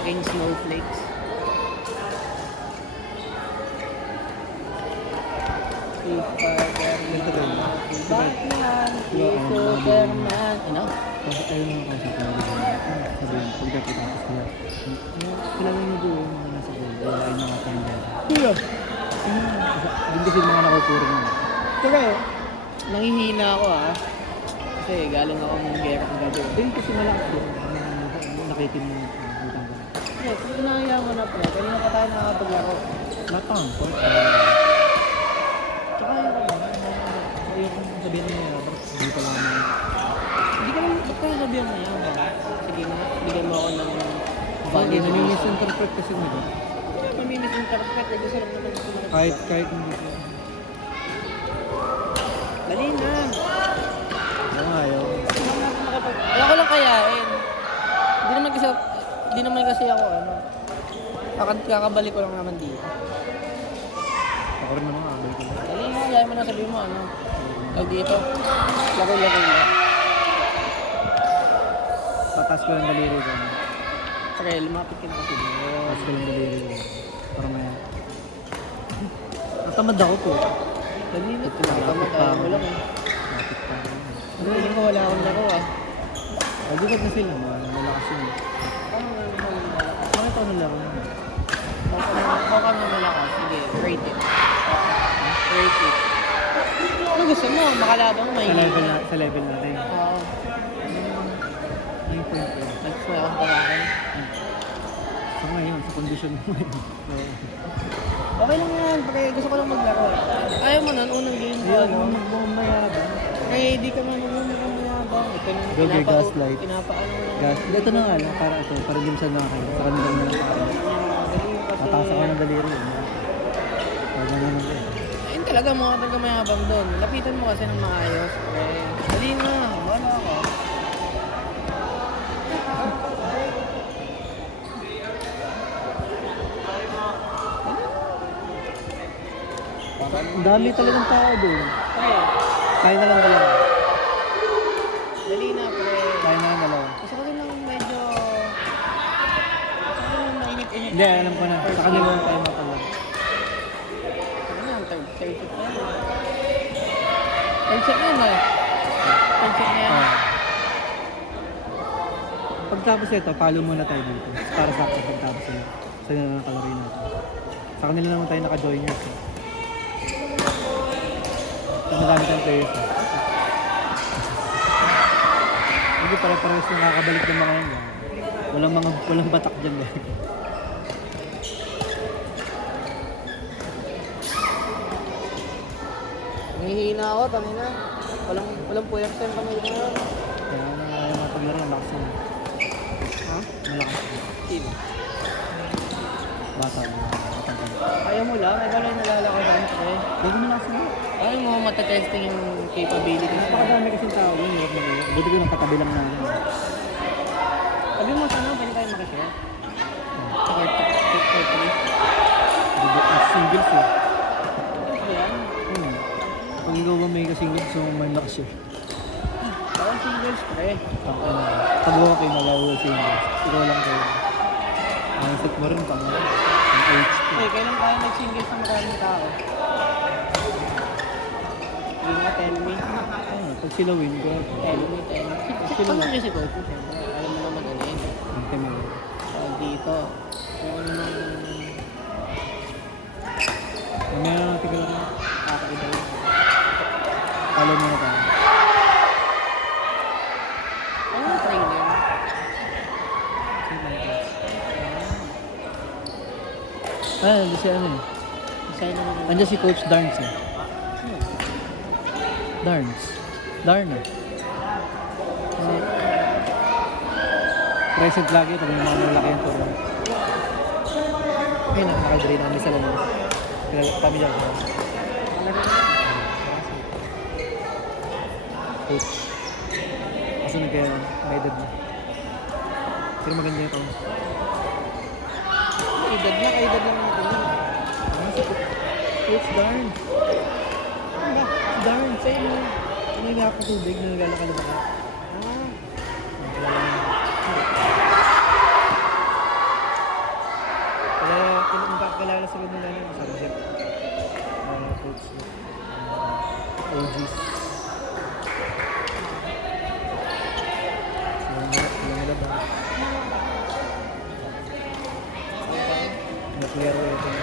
Fucking snowflakes. Si Spider-Man. Batman. Si Superman. Ano? Kasi tayo naman kausap na rin. Sabihin, pagkakitapos nila. Kilala nyo doon mga nasa goal. Wala yung mga tanda. Sino? Hindi kasi mga nakupuro nyo. Pero, nangihina ako Kasi galing ako ng gera ng gabi. Hindi kasi malakas doon. Nakitin mo utang ko. Hindi, kung inaya mo na pala, kanina pa tayo nakakapaglaro. Matang po. Tsaka Ayoko sabihin mo yun. Hindi pa lang naman. hindi ka naman, ba't kayo sabihan na yan? Sige nga, bigyan mo ako ng Hindi, value. nami-misinterpret kasi nila. Mamimisinterpret, gusto lang naman gusto mo. Kahit hindi ko. Dali na. Ano nga yun? Wala ko lang kayain. Hindi naman kasi ako kakabalik ko lang naman dito. Ako rin naman abay ko. Dali na, ayaw mo na sabihin mo Tag dito. Lagay na. Patas ko lang daliri ko. Okay, lumapit ka na kasi dito. Patas ko lang daliri ko. Para maya. Natamad ako po. Dali na, tumatamad ayaw mo lang Lapit pa. Feeling ko wala akong laro Agad na sila. Malakas yun. Bakit ako nalaro na? Ako kami malakas. Sige, rate it. Rate it. Ano gusto mo? Makalabang may Sa level natin. Oo. Ano yung point ko? Nag-swear ako palakin. So ngayon, sa condition mo ngayon. Okay lang yan, pre. Gusto ko lang maglaro. Ayaw mo nun, unang game ko, Ayun, magmamayabang. Pre, di ka man magmamayabang. Ito yung Gagawin gaslight. Pinapaano mo lang. Gas. Ito na nga lang, para ito. Para din sa nakakain. Sa kanila na lang para. Mataas ako ng daliri. Para naman ito. Ayun talaga, mga talaga mayabang doon. Lapitan mo kasi ng maayos, pre. Dali na, wala ako. Ang dami talagang tao doon. Pre, Kaya na lang dalawa. dali na, pre. Kaya na lang dalawa. Gusto ko rin lang medyo... Gusto ko lang mainit-init. Hindi, alam ko na. Sa kanila lang tayo mapalala. Ano yan? Third set na yan. Third set na yan Third set na yan. Pagtapos ito, follow muna tayo dito. Para sa akin, pagtapos ito. Sa nila ng kalori natin. Sa kanila naman tayo naka-joiners. Madami tayong players. Hindi pare-pares na nakakabalik ng mga yan. Walang batak dyan. Nangihina ako, tangin na. Walang puwersa yung kamay ko. Kaya yung mga paglaro, malakas na. Ha? Malakas na. Team. Bata mo. Ayaw mo lang, ikaw lang nalalakasan, pre. Bago malakas na. Ayaw mo matatesting yung capabilities mo. Napakadami kasing tao yun. Hirap na yun. Buti ko ng katabi lang namin. Sabi mo sana, pwede tayo makashare. Sa Q3. Singles eh. Yan. Kung ikaw ba may kasingles, so may nakashare. Parang singles, pre. Pag ako kayo nalaro singles, ikaw lang kayo. Ang set mo rin pang HP. Eh, kailan tayo nag-singles ng maraming tao? Hindi nga, tell me. Pag sila win ko, Tell me. Pag nandiyan si Coach, siyempre, alam mo naman ano yun. ang kami. Dito. Mamaya na tigil lang. Kakaiba yun. Follow mo na tayo. Ano yung trainer? Hindi siya ano eh. Design na naman. Andiyan si Coach Darns eh. Darns. Darn eh. Present lagi pag may mga malaki yung turo. Ayun na, nakadiri na kami sa labas. Kami dyan. Coach. Asan na kaya may edad na? Pero maganda yung tao. Kaedad na, kaedad lang natin yun. Coach Darns. Ano ba? Darn, sa'yo mo. Ano yung ako tubig na naglalakad ba ka? sila nila ng subject. Coach. OGs. Sila nila ba? Naklaro ito.